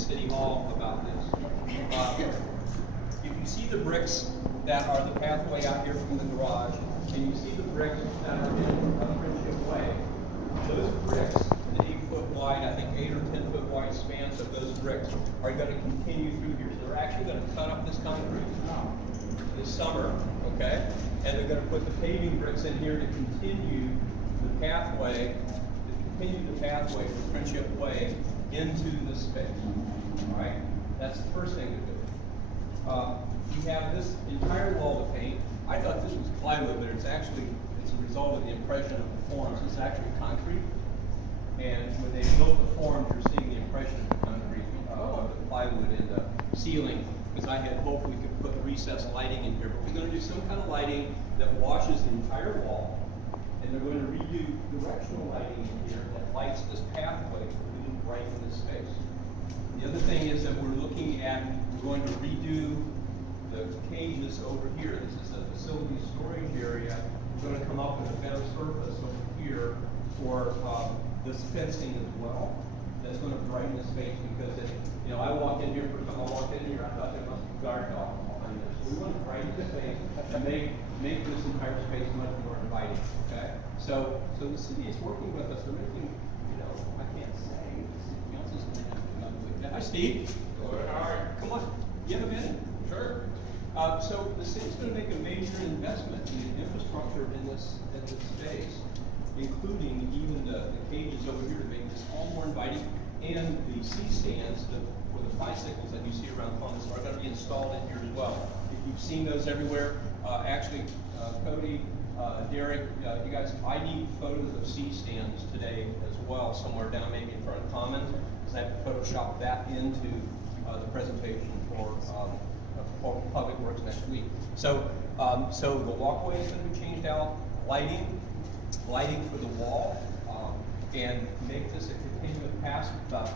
City Hall about this. If you see the bricks that are the pathway out here from the garage, and you see the bricks that are in Friendship Way, those bricks, the 8-foot wide, I think 8 or 10-foot wide spans of those bricks are going to continue through here. So they're actually going to cut up this concrete this summer, okay? And they're going to put the paving bricks in here to continue the pathway, from Friendship Way into this space. All right, that's the first thing to do. We have this entire wall to paint. I thought this was plywood, but it's a result of the impression of the forms. It's actually concrete. And when they built the forms, you're seeing the impression of the concrete, of the plywood in the ceiling. Because I had hoped we could put recessed lighting in here, but we're going to do some kind of lighting that washes the entire wall. And they're going to redo directional lighting in here that lights this pathway to really brighten this space. The other thing is that we're going to redo the cages over here. This is a facility storage area. We're going to come up with a better surface over here for this fencing as well. That's going to brighten the space because I walked in here, I thought there must be guard dogs behind this. So we want to brighten the space and make this entire space much more inviting. Okay? So the city is working with us. They're making, I can't say, the city council's going to have to come with that. Hi, Steve. Good, all right. Come on. You have a minute? Sure. So the city's going to make a major investment in infrastructure in this space, including even the cages over here to make this all more inviting, and the C-stands for the bicycles that you see around Columbus are going to be installed in here as well. If you've seen those everywhere, actually, Cody, Derek, you guys, I need photos of C-stands today as well, somewhere down maybe in front of Commons, because I have to Photoshop that into the presentation for Public Works next week. So the walkway is going to be changed out, lighting for the wall, and make this a continuous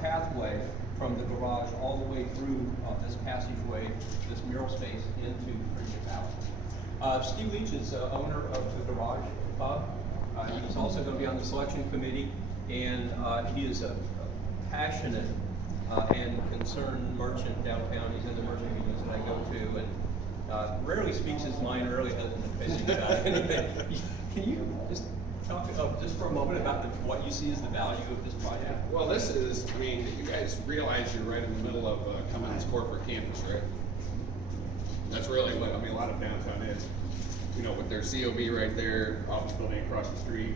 pathway from the garage all the way through this passageway, this mural space into Friendship House. Steve Leach is owner of the Garage Pub. He's also going to be on the selection committee, and he is a passionate and concerned merchant downtown. He's in the merchant meetings that I go to, and rarely speaks his mind, rarely hasn't been fishing about anything. Can you just talk just for a moment about what you see as the value of this project? Well, this is, you guys realize you're right in the middle of Cummins corporate campus, right? That's really what, a lot of downtown is. With their COB right there, office building across the street,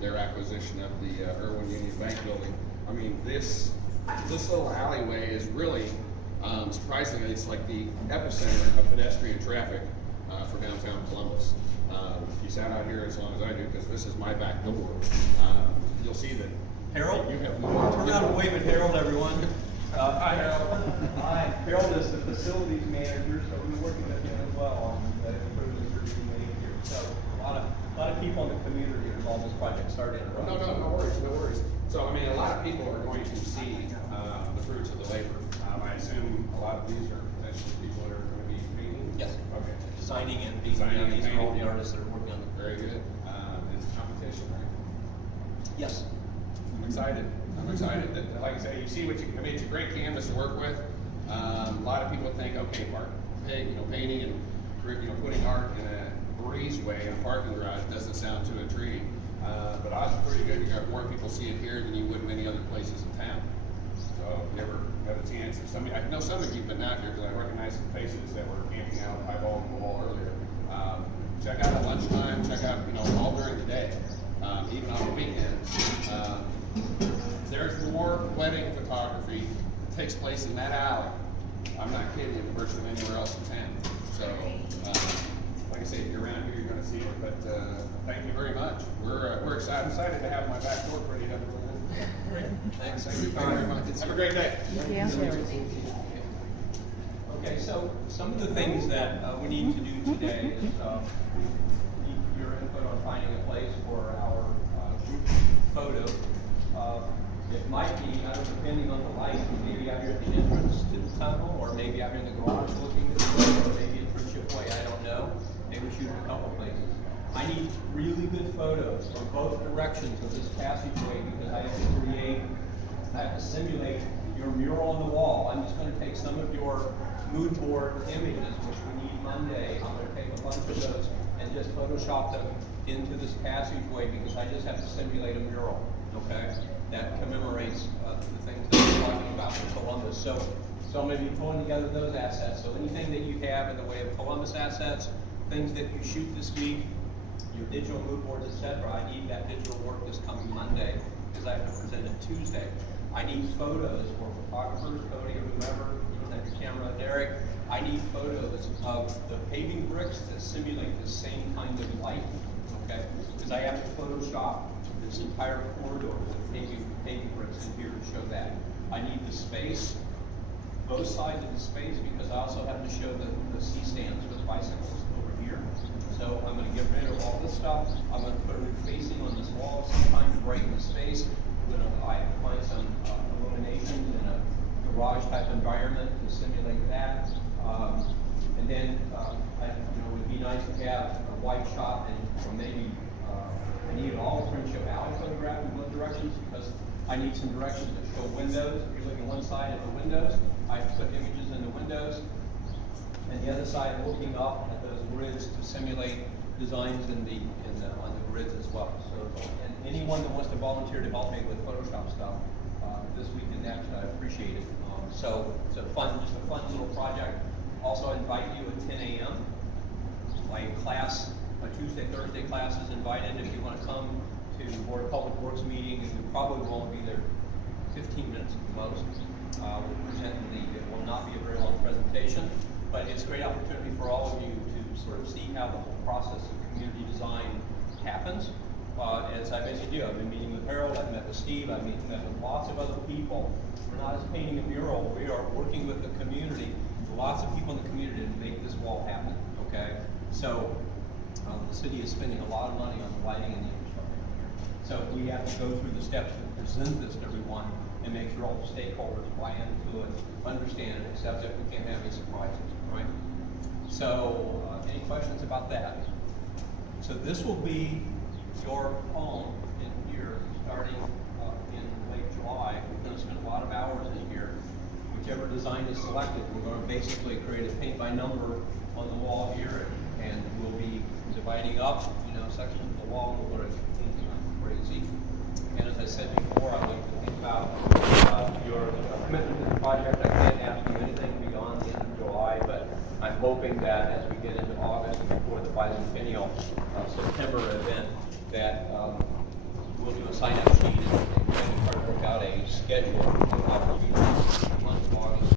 their acquisition of the Irwin Union Bank building. This little alleyway is really, surprisingly, it's like the epicenter of pedestrian traffic for downtown Columbus. If you sat out here as long as I do, because this is my back door, you'll see that. Harold? You have Turn around and wave at Harold, everyone. Hi, Harold. Hi. Harold is the facilities manager, so we're working with him as well on the improvements that are being made here. So a lot of people in the community are involved in this project. Sorry to interrupt. No worries. So, a lot of people are going to see the fruits of the labor. I assume a lot of these are potentially people that are going to be painting? Yes. Okay. Designing and being, these are all the artists that are working on it. Very good. It's a competition, right? Yes. I'm excited. That, like I say, you see it's a great canvas to work with. A lot of people think, okay, painting and putting art in a breezeway in a parking garage doesn't sound too intriguing. But odds are pretty good. You got more people see it here than you would many other places in town. So if you ever have a chance, I know some of you have been out here because I recognize some faces that were camping out eyeballing the wall earlier. Check out at lunchtime. Check out all during the day, even on the weekends. There's more wedding photography that takes place in that alley. I'm not kidding you, virtually anywhere else in town. So, like I say, if you're around here, you're going to see it. But thank you very much. We're excited to have my back door pretty up. Great. Thanks. Thank you very much. Have a great day. Okay, so some of the things that we need to do today is need your input on finding a place for our group photo. It might be, depending on the light, maybe out here at the entrance to the tunnel, or maybe out here in the garage looking this way, or maybe in Friendship Way, I don't know. Maybe shoot in a couple places. I need really good photos from both directions of this passageway because I have to simulate your mural on the wall. I'm just gonna take some of your mood board images, which we need Monday. I'm gonna take a bunch of those and just Photoshop them into this passageway because I just have to simulate a mural, okay? That commemorates the things that we're talking about for Columbus. So I'm gonna be pulling together those assets. So anything that you have in the way of Columbus assets, things that you shoot this week, your digital mood boards, etc. I need that digital work this coming Monday because I have to present it Tuesday. I need photos for photographers, Cody or whoever, you can have your camera, Derek. I need photos of the paving bricks that simulate the same kind of light, okay? Because I have to Photoshop this entire corridor with paving bricks in here to show that. I need the space, both sides of the space, because I also have to show the C-stands for the bicycles over here. So I'm going to get rid of all this stuff. I'm going to put a new facing on this wall, sometime to brighten the space. I have to find some illuminations in a garage type environment to simulate that. And then it would be nice to have a wide shot and maybe I need all Friendship Alley photographed in both directions because I need some directions that show windows. If you're looking one side at the windows, I put images in the windows. And the other side looking up at those grids to simulate designs on the grids as well. So, and anyone that wants to volunteer to help me with Photoshop stuff this week and next, I appreciate it. So it's just a fun little project. Also, I invite you at 10 a.m. My class, my Tuesday, Thursday class is invited. If you want to come to the Board of Public Works meeting, and you probably won't be there 15 minutes at the most. We'll present it will not be a very long presentation, but it's a great opportunity for all of you to sort of see how the whole process of community design happens. As I mentioned to you, I've been meeting with Harold, I've met with Steve, I've met with lots of other people. We're not just painting a mural, we are working with the community, lots of people in the community to make this wall happen, okay? So the city is spending a lot of money on the lighting and the infrastructure here. So we have to go through the steps to present this to everyone and make sure all the stakeholders buy into it, understand it, accept it. We can't have any surprises, right? So any questions about that? So this will be your home in here starting in late July. We're going to spend a lot of hours in here. Whichever design is selected, we're going to basically create a paint by number on the wall here, and we'll be dividing up, sections of the wall. We're going to painting on crazy. And as I said before, I want you to think about your commitment to the project. I can't ask you anything beyond the end of July, but I'm hoping that as we get into August and before the bicentennial September event, that we'll do a sign-up sheet and try to work out a schedule for you